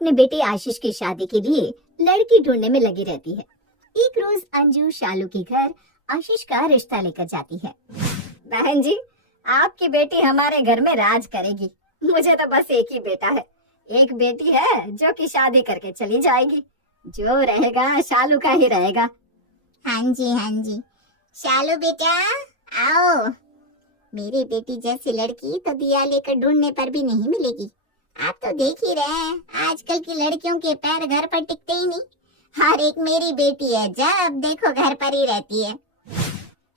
अपने बेटे आशीष की शादी के लिए लड़की ढूंढने में लगी रहती है। एक रोज अंजू शालू के घर आशीष का रिश्ता लेकर जाती है। बहन जी, आपकी बेटी हमारे घर में राज करेगी। मुझे तो बस एक ही बेटा है, एक बेटी है जो कि शादी करके चली जाएगी। जो रहेगा शालू का ही रहेगा। हाँ जी, शालू बेटा आओ। मेरी बेटी जैसी लड़की तो दिया लेकर ढूंढने पर भी नहीं मिलेगी। आप तो देख ही रहे हैं, आजकल की लड़कियों के पैर घर पर टिकते ही नहीं। हर एक मेरी बेटी है, जब देखो घर पर ही रहती है।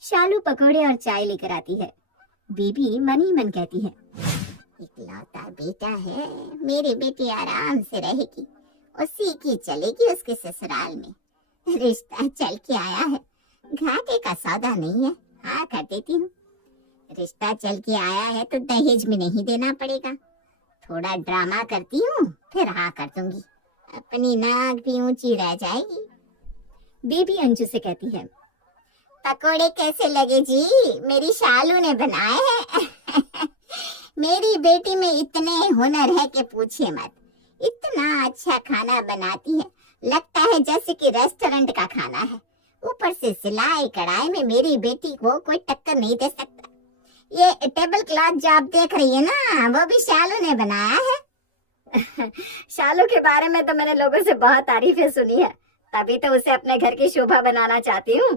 शालू पकौड़े और चाय लेकर आती है। बेबी मन ही मन कहती है, इकलौता बेटा है, मेरी बेटी आराम से रहेगी, उसी की चलेगी उसके ससुराल में। रिश्ता चल के आया है, घाटे का सौदा नहीं है। हाँ कर देती हूँ। रिश्ता चल के आया है तो दहेज में नहीं देना पड़ेगा। थोड़ा ड्रामा करती हूँ, फिर हाँ कर दूंगी। अपनी नाक भी ऊंची रह जाएगी। बेबी अंजू से कहती है, पकोड़े कैसे लगे जी? मेरी शालू ने बनाए हैं। मेरी बेटी में इतने हुनर है कि पूछिए मत। इतना अच्छा खाना बनाती है, लगता है जैसे कि रेस्टोरेंट का खाना है। ऊपर से सिलाई कढ़ाई में मेरी बेटी को कोई टक्कर नहीं दे सकता। ये टेबल क्लॉथ जो आप देख रही है ना, वो भी शालू ने बनाया है। शालू के बारे में तो मैंने लोगों से बहुत तारीफें सुनी है, तभी तो उसे अपने घर की शोभा बनाना चाहती हूँ।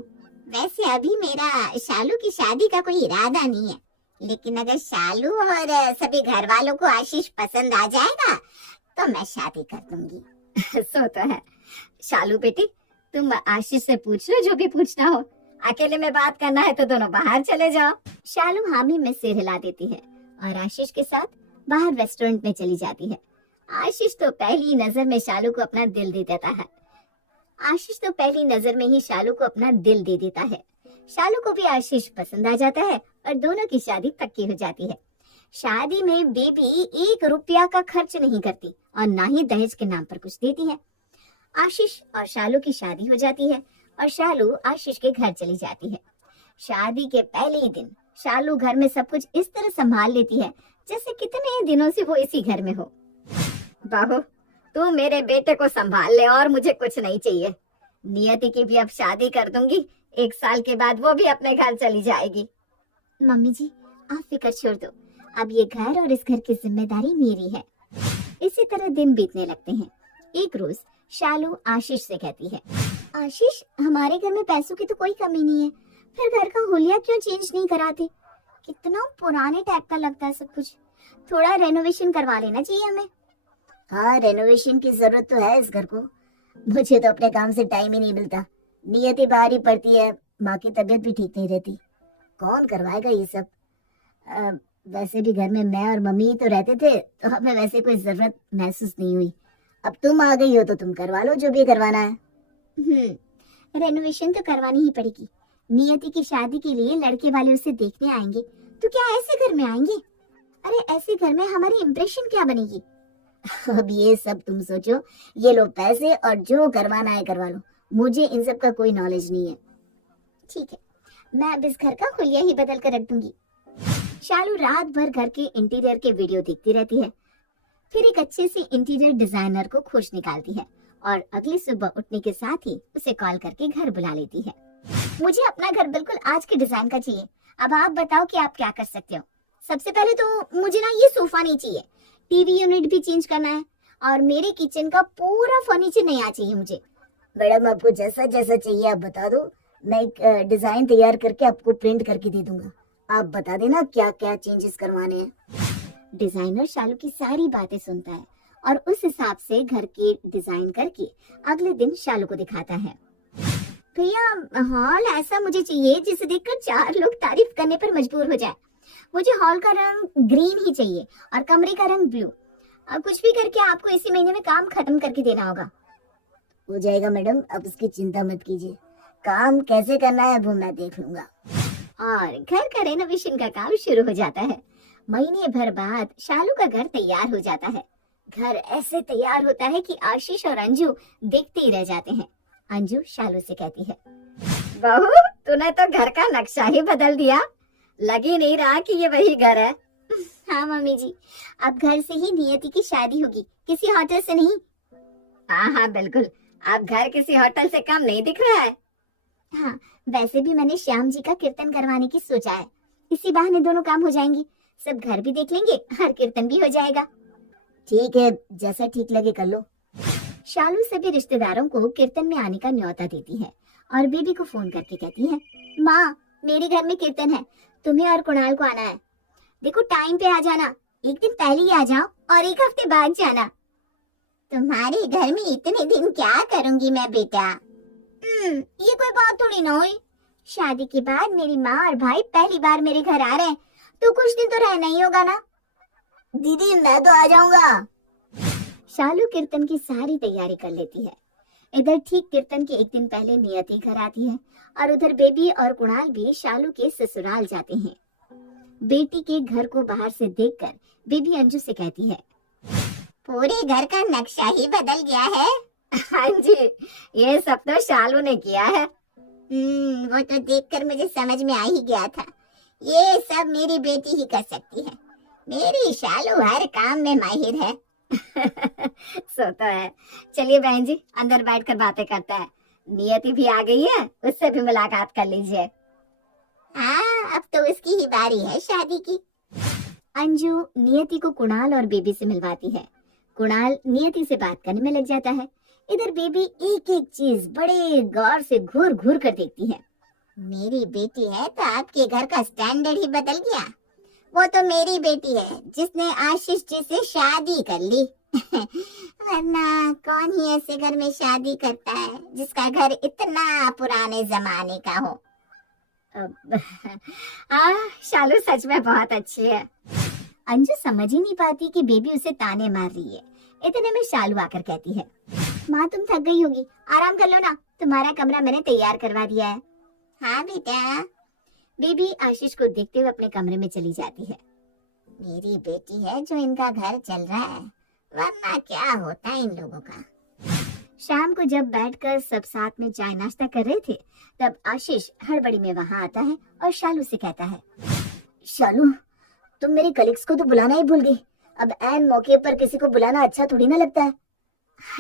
वैसे अभी मेरा शालू की शादी का कोई इरादा नहीं है, लेकिन अगर शालू और सभी घर वालों को आशीष पसंद आ जाएगा तो मैं शादी कर दूंगी। सो तो है। शालू बेटी, तुम आशीष से पूछ लो जो भी पूछना हो। अकेले में बात करना है तो दोनों बाहर चले जाओ। शालू हामी में सिर हिला देती है और आशीष के साथ बाहर रेस्टोरेंट में चली जाती है। आशीष तो पहली नजर में शालू को अपना दिल दे देता है। शालू को भी आशीष पसंद आ जाता है और दोनों की शादी पक्की हो जाती है। शादी में बेबी 1 रुपया का खर्च नहीं करती और ना ही दहेज के नाम पर कुछ देती है। आशीष और शालू की शादी हो जाती है और शालू आशीष के घर चली जाती है। शादी के पहले ही दिन शालू घर में सब कुछ इस तरह संभाल लेती है जैसे कितने दिनों से वो इसी घर में हो। बहू, तू मेरे बेटे को संभाल ले और मुझे कुछ नहीं चाहिए। नियति की भी अब शादी कर दूंगी, 1 साल के बाद वो भी अपने घर चली जाएगी। मम्मी जी, आप फिक्र छोड़ दो, अब ये घर और इस घर की जिम्मेदारी मेरी है। इसी तरह दिन बीतने लगते हैं। एक रोज शालू आशीष से कहती है, आशीष, हमारे घर में पैसों की तो कोई कमी नहीं है, फिर घर का हुलिया क्यों चेंज नहीं कराते? कितना पुराने टाइप का लगता है सब कुछ। थोड़ा रेनोवेशन करवा लेना चाहिए हमें। हाँ, रेनोवेशन की जरूरत तो है इस घर को। मुझे तो अपने काम से टाइम ही नहीं मिलता। नियति बाहर ही पड़ती है, माँ की तबीयत भी ठीक नहीं रहती। कौन करवाएगा ये सब? वैसे भी घर में मैं और मम्मी तो रहते थे, तो हमें वैसे कोई जरूरत महसूस नहीं हुई। अब तुम आ गई हो तो तुम करवा लो जो भी करवाना है। रेनोवेशन तो करवानी ही पड़ेगी। नियति की शादी के लिए लड़के वाले उसे देखने आएंगे, तो क्या ऐसे घर में आएंगे? अरे ऐसे घर में हमारी इम्प्रेशन क्या बनेगी? अब ये सब तुम सोचो, ये लो पैसे और जो करवाना है करवा लो। मुझे इन सब का कोई नॉलेज नहीं है। ठीक है, मैं अब इस घर का हुलिया ही बदल कर रख दूंगी। शालू रात भर घर के इंटीरियर के वीडियो देखती रहती है, फिर एक अच्छे से इंटीरियर डिजाइनर को खोज निकालती है और अगली सुबह उठने के साथ ही उसे कॉल करके घर बुला लेती है। मुझे अपना घर बिल्कुल आज के डिजाइन का चाहिए। अब आप बताओ कि आप क्या कर सकते हो। सबसे पहले तो मुझे ना ये सोफा नहीं चाहिए, टीवी यूनिट भी चेंज करना है और मेरे किचन का पूरा फर्नीचर नया चाहिए मुझे। मैडम, आपको जैसा जैसा चाहिए आप बता दो, मैं एक डिजाइन तैयार करके आपको प्रिंट करके दे दूंगा। आप बता देना क्या क्या चेंजेस करवाने हैं। डिजाइनर शालू की सारी बातें सुनता है और उस हिसाब से घर के डिजाइन करके अगले दिन शालू को दिखाता है। भैया, हॉल ऐसा मुझे चाहिए जिसे देखकर 4 लोग तारीफ करने पर मजबूर हो जाए। मुझे हॉल का रंग ग्रीन ही चाहिए और कमरे का रंग ब्लू। अब कुछ भी करके आपको इसी महीने में काम खत्म करके देना होगा। हो जाएगा मैडम, अब उसकी चिंता मत कीजिए। काम कैसे करना है वो मैं देख लूंगा। और घर का रेनोवेशन का काम शुरू हो जाता है। महीने भर बाद शालू का घर तैयार हो जाता है। घर ऐसे तैयार होता है कि आशीष और अंजू देखते ही रह जाते हैं। अंजू शालू से कहती है, बहू, तूने तो घर का नक्शा ही बदल दिया। लग ही नहीं रहा कि ये वही घर है। हाँ मम्मी जी, अब घर से ही नियति की शादी होगी, किसी होटल से नहीं, हाँ हाँ बिल्कुल, आप घर किसी होटल से कम नहीं दिख रहा है। हाँ, वैसे भी मैंने श्याम जी का कीर्तन करवाने की सोचा है। इसी बहाने दोनों काम हो जाएंगे, सब घर भी देख लेंगे और कीर्तन भी हो जाएगा। ठीक है, जैसा ठीक लगे कर लो। शालू सभी रिश्तेदारों को कीर्तन में आने का न्योता देती है और बेबी को फोन करके कहती है, माँ मेरे घर में कीर्तन है, तुम्हें और कुणाल को आना है। देखो टाइम पे आ जाना, एक दिन पहले ही आ जाओ और एक हफ्ते बाद जाना। तुम्हारे घर में इतने दिन क्या करूंगी मैं बेटा? ये कोई बात थोड़ी ना हुई। शादी के बाद मेरी माँ और भाई पहली बार मेरे घर आ रहे हैं, तो कुछ दिन तो रहना ही होगा ना। दीदी मैं तो आ जाऊंगा। शालू कीर्तन की सारी तैयारी कर लेती है। इधर ठीक कीर्तन के एक दिन पहले नियति घर आती है और उधर बेबी और कुणाल भी शालू के ससुराल जाते हैं। बेटी के घर को बाहर से देखकर बेबी अंजू से कहती है, पूरे घर का नक्शा ही बदल गया है। हाँ जी, ये सब तो शालू ने किया है। वो तो देखकर मुझे समझ में आ ही गया था, ये सब मेरी बेटी ही कर सकती है। मेरी शालू हर काम में माहिर है। सो तो है। चलिए बहन जी, अंदर बैठकर बातें करते हैं। नियति भी आ गई है, उससे भी मुलाकात कर लीजिए। हाँ, अब तो उसकी ही बारी है शादी की। अंजू नियति को कुणाल और बेबी से मिलवाती है। कुणाल नियति से बात करने में लग जाता है। इधर बेबी एक एक चीज बड़े गौर से घूर घूर कर देखती है। मेरी बेटी है तो आपके घर का स्टैंडर्ड ही बदल गया। वो तो मेरी बेटी है जिसने आशीष जी से शादी कर ली। वरना कौन ही ऐसे घर में शादी करता है जिसका घर इतना पुराने जमाने का हो। शालू सच में बहुत अच्छी है। अंजू समझ ही नहीं पाती कि बेबी उसे ताने मार रही है। इतने में शालू आकर कहती है, माँ तुम थक गई होगी, आराम कर लो ना, तुम्हारा कमरा मैंने तैयार करवा दिया है। हाँ बेटा। बेबी आशीष को देखते हुए अपने कमरे में चली जाती है। मेरी बेटी है जो इनका घर चल रहा है, वरना क्या होता है इन लोगों का। शाम को जब बैठकर सब साथ में चाय नाश्ता कर रहे थे, तब आशीष हड़बड़ी में वहां आता है और शालू से कहता है, शालू तुम मेरे कलीग्स को तो बुलाना ही भूल गई। अब ऐन मौके पर किसी को बुलाना अच्छा थोड़ी ना लगता है।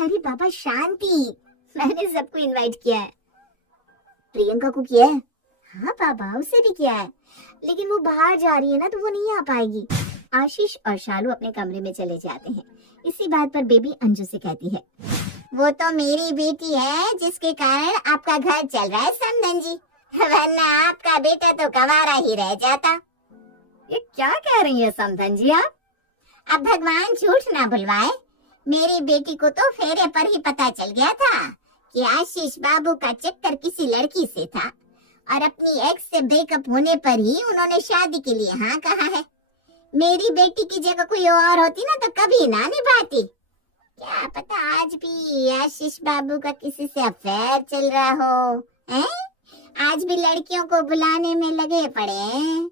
अरे बाबा शांति, मैंने सबको इनवाइट किया है। प्रियंका को किया है? हाँ बाबा उसे भी किया है, लेकिन वो बाहर जा रही है ना, तो वो नहीं आ पाएगी। आशीष और शालू अपने कमरे में चले जाते हैं। इसी बात पर बेबी अंजू से कहती है, वो तो मेरी बेटी है जिसके कारण आपका घर चल रहा है समधन जी, वरना आपका बेटा तो गंवारा ही रह जाता। ये क्या कह रही है समधन जी आप? अब भगवान झूठ ना बुलवाए, मेरी बेटी को तो फेरे पर ही पता चल गया था कि आशीष बाबू का चक्कर किसी लड़की से था और अपनी एक्स से ब्रेकअप होने पर ही उन्होंने शादी के लिए हाँ कहा है। मेरी बेटी की जगह कोई और होती ना तो कभी ना निभाती। क्या पता आज भी आशीष बाबू का किसी से अफेयर चल रहा हो, हैं? आज भी लड़कियों को बुलाने में लगे पड़े हैं।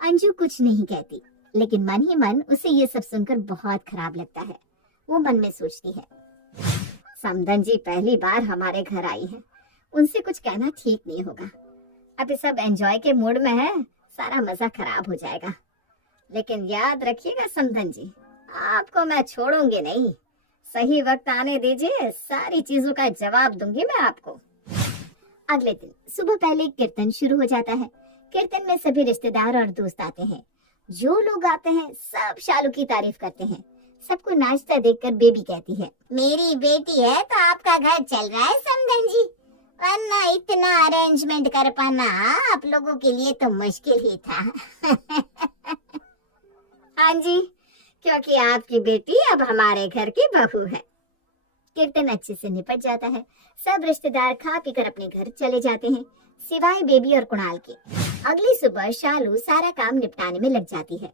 अंजू कुछ नहीं कहती, लेकिन मन ही मन उसे ये सब सुनकर बहुत खराब लगता है। वो मन में सोचती है, समधन जी पहली बार हमारे घर आई है, उनसे कुछ कहना ठीक नहीं होगा। अभी सब एंजॉय के मूड में है, सारा मजा खराब हो जाएगा। लेकिन याद रखिएगा समधन जी, आपको मैं छोड़ूंगी नहीं। सही वक्त आने दीजिए, सारी चीजों का जवाब दूंगी मैं आपको। अगले दिन सुबह पहले कीर्तन शुरू हो जाता है। कीर्तन में सभी रिश्तेदार और दोस्त आते हैं। जो लोग आते हैं सब शालू की तारीफ करते हैं। सबको नाचता देखकर बेबी कहती है, मेरी बेटी है तो आपका घर चल रहा है समधन जी, वरना इतना अरेंजमेंट कर पाना आप लोगों के लिए तो मुश्किल ही था। हाँ जी, क्योंकि आपकी बेटी अब हमारे घर की बहू है। कीर्तन अच्छे से निपट जाता है। सब रिश्तेदार खा पीकर अपने घर चले जाते हैं, सिवाय बेबी और कुणाल के। अगली सुबह शालू सारा काम निपटाने में लग जाती है।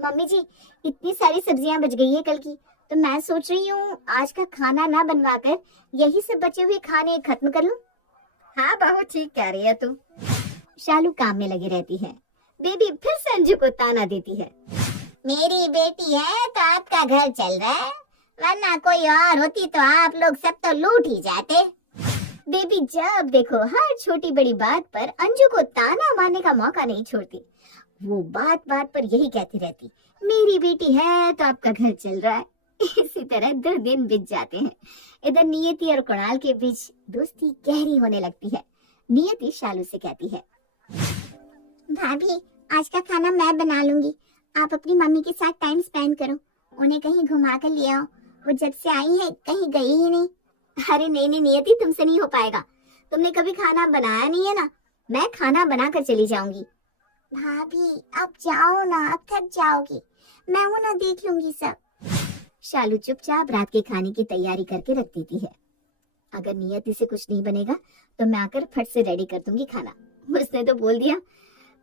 मम्मी जी, इतनी सारी सब्जियां बच गई है कल की, तो मैं सोच रही हूँ आज का खाना ना बनवाकर यही सब बचे हुए खाने खत्म कर लूं। हाँ बहू, ठीक कह रही है तू। शालू काम में लगी रहती है। बेबी फिर से अंजू को ताना देती है, मेरी बेटी है तो आपका घर चल रहा है, वरना कोई और होती तो आप लोग सब तो लूट ही जाते। बेबी जब देखो हर छोटी बड़ी बात पर अंजू को ताना मारने का मौका नहीं छोड़ती। वो बात बात पर यही कहती रहती, मेरी बेटी है तो आपका घर चल रहा है। इसी तरह 2 दिन बीत जाते हैं। इधर नियति और कुणाल के बीच दोस्ती गहरी होने लगती है। नियति शालू से कहती है, भाभी आज का खाना मैं बना लूंगी, आप अपनी मम्मी के साथ टाइम स्पेंड करो, उन्हें कहीं घुमा कर ले आओ, वो जब से आई है कहीं गई ही नहीं। अरे नहीं नहीं नियति, तुमसे नहीं हो पाएगा, तुमने कभी खाना बनाया नहीं है ना, मैं खाना बना कर चली जाऊंगी। भाभी आप जाओ ना, अब थक जाओगी, मैं हूं ना, देख लूंगी सब। शालू चुपचाप रात के खाने की तैयारी करके रख देती है। अगर नियति से कुछ नहीं बनेगा तो मैं आकर फट से रेडी कर दूंगी खाना। उसने तो बोल दिया,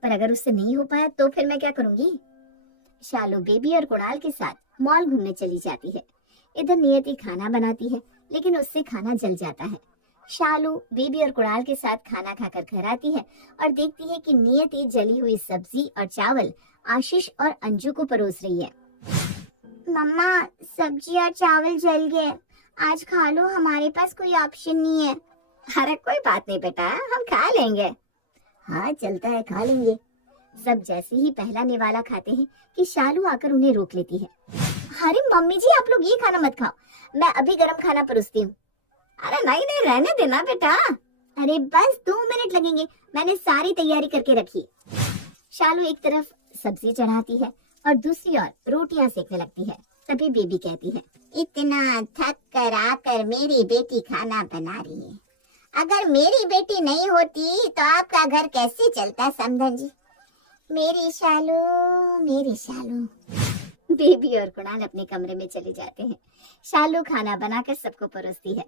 पर अगर उससे नहीं हो पाया तो फिर मैं क्या करूंगी। शालू बेबी और कुणाल के साथ मॉल घूमने चली जाती है। इधर नियति खाना बनाती है, लेकिन उससे खाना जल जाता है। शालू बेबी और कुणाल के साथ खाना खाकर घर आती है और देखती है कि नियति जली हुई सब्जी और चावल आशीष और अंजू को परोस रही है। मम्मा सब्जी और चावल जल गए, आज खा लो, हमारे पास कोई ऑप्शन नहीं है। अरे कोई बात नहीं बेटा, हम खा लेंगे। हाँ चलता है, खा लेंगे। सब जैसे ही पहला निवाला खाते हैं कि शालू आकर उन्हें रोक लेती है। अरे मम्मी जी, आप लोग ये खाना मत खाओ, मैं अभी गरम खाना परोसती हूँ। अरे नहीं नहीं, रहने देना बेटा। अरे बस 2 मिनट लगेंगे, मैंने सारी तैयारी करके रखी। शालू एक तरफ सब्जी चढ़ाती है और दूसरी ओर रोटियां सेकने लगती है। तभी बेबी कहती है, इतना थक कर आकर मेरी बेटी खाना बना रही है, अगर मेरी बेटी नहीं होती तो आपका घर कैसे चलता समधन जी। मेरी शालू, मेरी शालू। बेबी और कुणाल अपने कमरे में चले जाते हैं। शालू खाना बनाकर सबको परोसती है।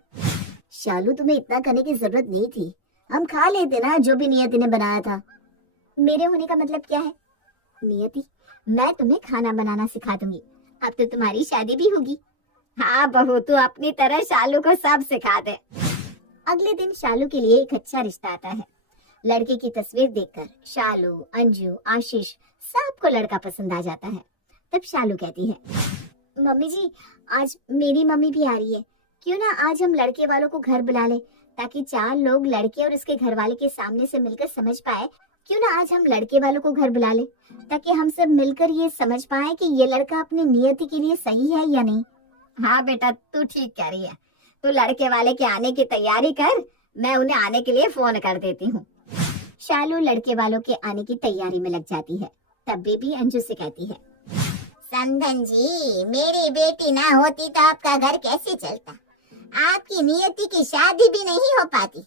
शालू तुम्हें इतना करने की जरूरत नहीं थी, हम खा लेते ना जो भी नियति ने बनाया था। मेरे होने का मतलब क्या है? नियति, मैं तुम्हें खाना बनाना सिखा दूंगी, अब तो तुम्हारी शादी भी होगी। हाँ बहू, तू अपनी तरह शालू को सब सिखा दे। अगले दिन शालू के लिए एक अच्छा रिश्ता आता है। लड़के की तस्वीर देखकर शालू, अंजू, आशीष सबको लड़का पसंद आ जाता है। तब शालू कहती है, मम्मी जी आज मेरी मम्मी भी आ रही है, क्यों ना आज हम लड़के वालों को घर बुला ले, ताकि 4 लोग लड़के और उसके घर वाले के सामने से मिलकर समझ पाए। क्यों ना आज हम लड़के वालों को घर बुला ले, ताकि हम सब मिलकर ये समझ पाए कि ये लड़का अपनी नियति के लिए सही है या नहीं। हाँ बेटा, तू ठीक कह रही है, तू लड़के वाले के आने की तैयारी कर, मैं उन्हें आने के लिए फोन कर देती हूँ। शालू लड़के वालों के आने की तैयारी में लग जाती है। तब बेबी अंजू से कहती है, समधन जी, मेरी बेटी ना होती तो आपका घर कैसे चलता, आपकी नियति की शादी भी नहीं हो पाती,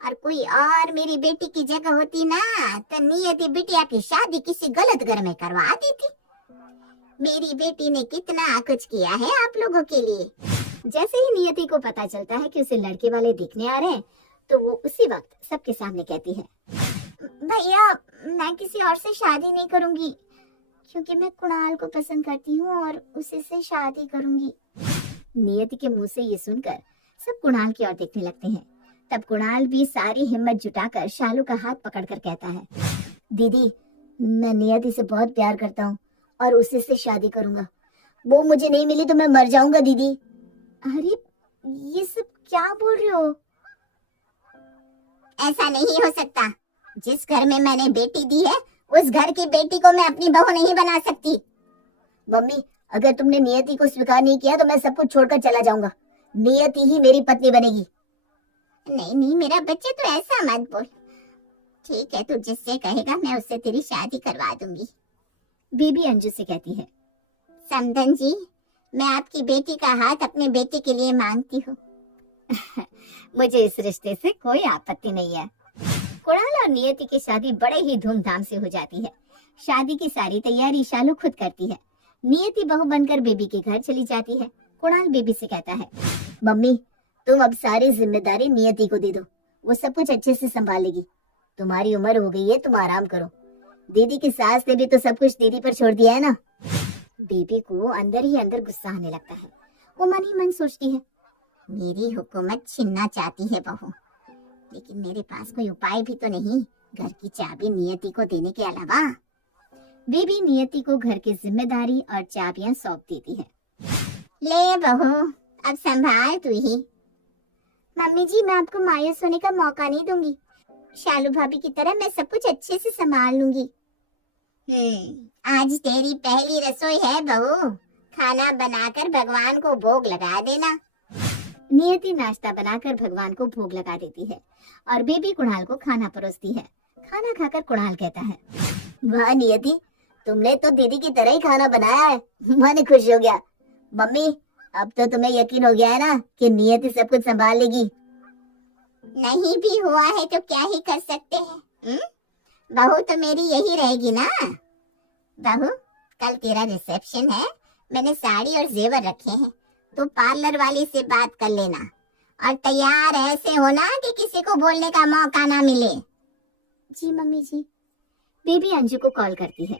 और कोई और मेरी बेटी की जगह होती ना तो नियति बिटिया की शादी किसी गलत घर में करवा देती। मेरी बेटी ने कितना कुछ किया है आप लोगों के लिए। जैसे ही नियति को पता चलता है कि उसे लड़के वाले देखने आ रहे हैं, तो वो उसी वक्त सबके सामने कहती है, भैया मैं किसी और से शादी नहीं करूंगी, क्योंकि मैं कुणाल को पसंद करती हूँ और उसी से शादी करूंगी। नियति के मुंह से ये सुनकर सब कुणाल की ओर देखने लगते हैं। तब कुणाल भी सारी हिम्मत जुटाकर शालू का हाथ पकड़कर कहता है, दीदी मैं नियति से बहुत प्यार करता हूँ और उसी से शादी करूंगा, वो मुझे नहीं मिली तो मैं मर जाऊंगा दीदी। अरे ये सब क्या बोल रहे हो? ऐसा नहीं हो सकता, जिस घर में मैंने बेटी दी है उस घर की बेटी को मैं अपनी बहू नहीं बना सकती। मम्मी अगर तुमने नियति को स्वीकार नहीं किया तो मैं सब कुछ छोड़कर चला जाऊंगा, नियति ही मेरी पत्नी बनेगी। नहीं नहीं मेरा बच्चा, तो ऐसा मत बोल। ठीक है, तू जिससे कहेगा मैं उससे तेरी शादी करवा दूंगी। बेबी अंजू से कहती है, समधन जी, मैं आपकी बेटी का हाथ अपने बेटे के लिए मांगती हूँ। मुझे इस रिश्ते से कोई आपत्ति नहीं है। कुणाल और नियति की शादी बड़े ही धूमधाम से हो जाती है। शादी की सारी तैयारी शालू खुद करती है। नियति बहू बनकर बेबी के घर चली जाती है। कुणाल बेबी से कहता है, मम्मी तुम अब सारी जिम्मेदारी नियति को दे दो, वो सब कुछ अच्छे से संभालेगी। तुम्हारी उम्र हो गई है, तुम आराम करो। दीदी की सास ने भी तो सब कुछ दीदी पर छोड़ दिया है ना। बेबी को अंदर ही अंदर गुस्सा आने लगता है। वो मन ही मन सोचती है, मेरी हुकूमत छीनना चाहती है बहू, लेकिन मेरे पास कोई उपाय भी तो नहीं, घर की चाबी नियति को देने के अलावा। बेबी नियति को घर की जिम्मेदारी और चाबियां सौंप देती है। ले बहू, अब संभाल तू ही। मम्मी जी, मैं आपको मायूस होने का मौका नहीं दूंगी। शालू भाभी की तरह मैं सब कुछ अच्छे से संभाल लूंगी। आज तेरी पहली रसोई है बहू, खाना बनाकर भगवान को भोग लगा देना। नियति नाश्ता बनाकर भगवान को भोग लगा देती है और बेबी कुणाल को खाना परोसती है। खाना खाकर कुणाल कहता है, वाह नियति, तुमने तो दीदी की तरह ही खाना बनाया है। मन खुश हो गया। मम्मी, अब तो तुम्हें यकीन हो गया है ना कि नियति सब कुछ संभाल लेगी। नहीं भी हुआ है तो क्या ही कर सकते हैं। बहू तो मेरी यही रहेगी ना। बहू, कल तेरा रिसेप्शन है, मैंने साड़ी और जेवर रखे हैं, तो पार्लर वाली से बात कर लेना और तैयार ऐसे होना कि किसी को बोलने का मौका ना मिले। जी मम्मी जी। बेबी अंजू को कॉल करती है।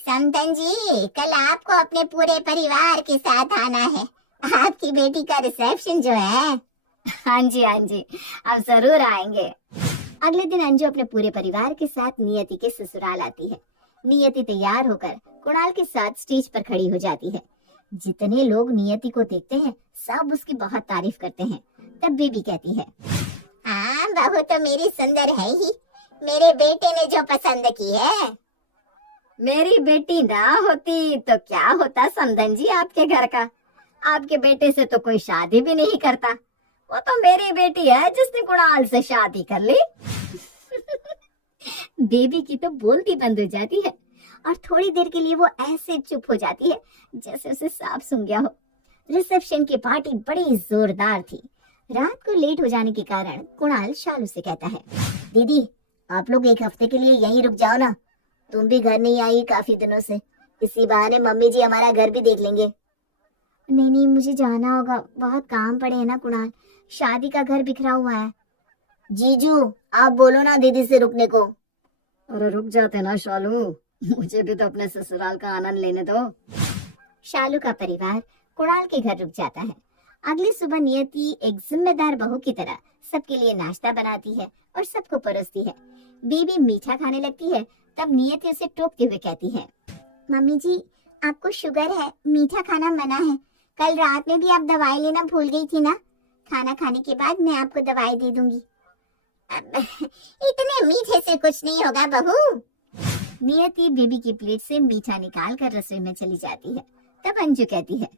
समधन जी, कल आपको अपने पूरे परिवार के साथ आना है। आपकी बेटी का रिसेप्शन जो है। हाँ जी अब जरूर आएंगे। अगले दिन अंजू अपने पूरे परिवार के साथ नियति के ससुराल आती है। नियति तैयार होकर कुणाल के साथ स्टेज पर खड़ी हो जाती है। जितने लोग नियति को देखते हैं सब उसकी बहुत तारीफ करते हैं। तब बेबी कहती है, हाँ, बहू तो मेरी सुंदर है ही। मेरे बेटे ने जो पसंद की है। मेरी बेटी ना होती तो क्या होता समधन जी आपके घर का। आपके बेटे से तो कोई शादी भी नहीं करता। वो तो मेरी बेटी है जिसने कुणाल से शादी कर ली। बेबी की तो बोलती बंद हो जाती है और थोड़ी देर के लिए वो ऐसे चुप हो जाती है जैसे उसे सांप सूंघ गया हो। रिसेप्शन की पार्टी बड़ी जोरदार थी। रात को लेट हो जाने के कारण कुणाल शालू से कहता है, दीदी, आप लोग एक हफ्ते के लिए यहीं रुक जाओ ना। तुम भी घर नहीं आई काफी दिनों से। इसी बहाने मम्मी जी हमारा घर भी देख लेंगे। नहीं मुझे जाना होगा, बहुत काम पड़े हैं ना कुणाल, शादी का घर बिखरा हुआ है। जीजू, आप बोलो ना दीदी से रुकने को। अरे रुक जाते ना शालू, मुझे भी तो अपने ससुराल का आनंद लेने दो। शालू का परिवार कुणाल के घर रुक जाता है। अगली सुबह नियति एक जिम्मेदार बहू की तरह सबके लिए नाश्ता बनाती है और सबको परोसती है। बेबी मीठा खाने लगती है। तब नियति उसे टोकते हुए कहती है, मम्मी जी, आपको शुगर है, मीठा खाना मना है। कल रात में भी आप दवाई लेना भूल गई थी ना। खाना खाने के बाद मैं आपको दवाई दे दूंगी। इतने मीठे से कुछ नहीं होगा बहू। नियति बेबी की प्लेट से मीठा निकाल कर रसोई में चली जाती है। तब अंजू कहती है,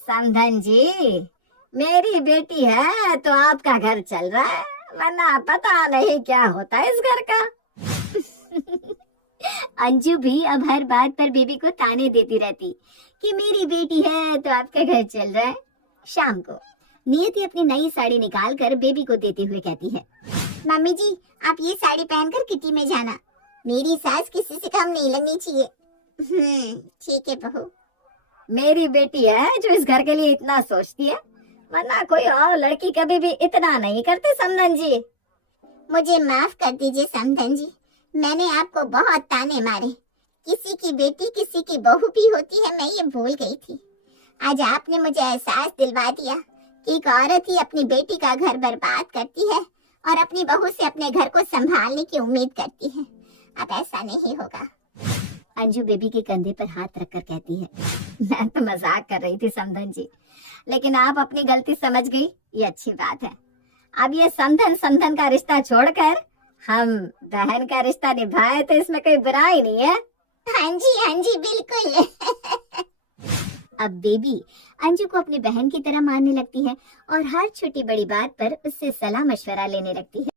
समधन जी, मेरी बेटी है तो आपका घर चल रहा है, वरना पता नहीं क्या होता है इस घर का। अंजू भी अब हर बात पर बेबी को ताने देती रहती कि मेरी बेटी है तो आपका घर चल रहा है। शाम को नियति अपनी नई साड़ी निकाल कर बेबी को देते हुए कहती है, मम्मी जी, आप ये साड़ी पहनकर किटी में जाना। मेरी सास किसी से कम नहीं लगनी चाहिए। ठीक है बहू। मेरी बेटी है जो इस घर के लिए इतना सोचती है, वरना कोई और लड़की कभी भी इतना नहीं करती समधन जी। मुझे माफ कर दीजिए समधन जी, मैंने आपको बहुत ताने मारे। किसी की बेटी किसी की बहू भी होती है, मैं ये भूल गई थी। आज आपने मुझे एहसास दिलवा दिया कि एक औरत ही अपनी बेटी का घर बर्बाद करती है और अपनी बहू से अपने घर को संभालने की उम्मीद करती है। अब ऐसा नहीं होगा। अंजू बेबी के कंधे पर हाथ रखकर कहती है, मैं तो मजाक कर रही थी समधन जी, लेकिन आप अपनी गलती समझ गई, ये अच्छी बात है। अब ये समधन का रिश्ता छोड़कर हम बहन का रिश्ता निभाए तो इसमें कोई बुराई नहीं है। हाँ जी बिल्कुल। अब बेबी अंजू को अपनी बहन की तरह मानने लगती है और हर छोटी बड़ी बात पर उससे सलाह मशवरा लेने लगती है।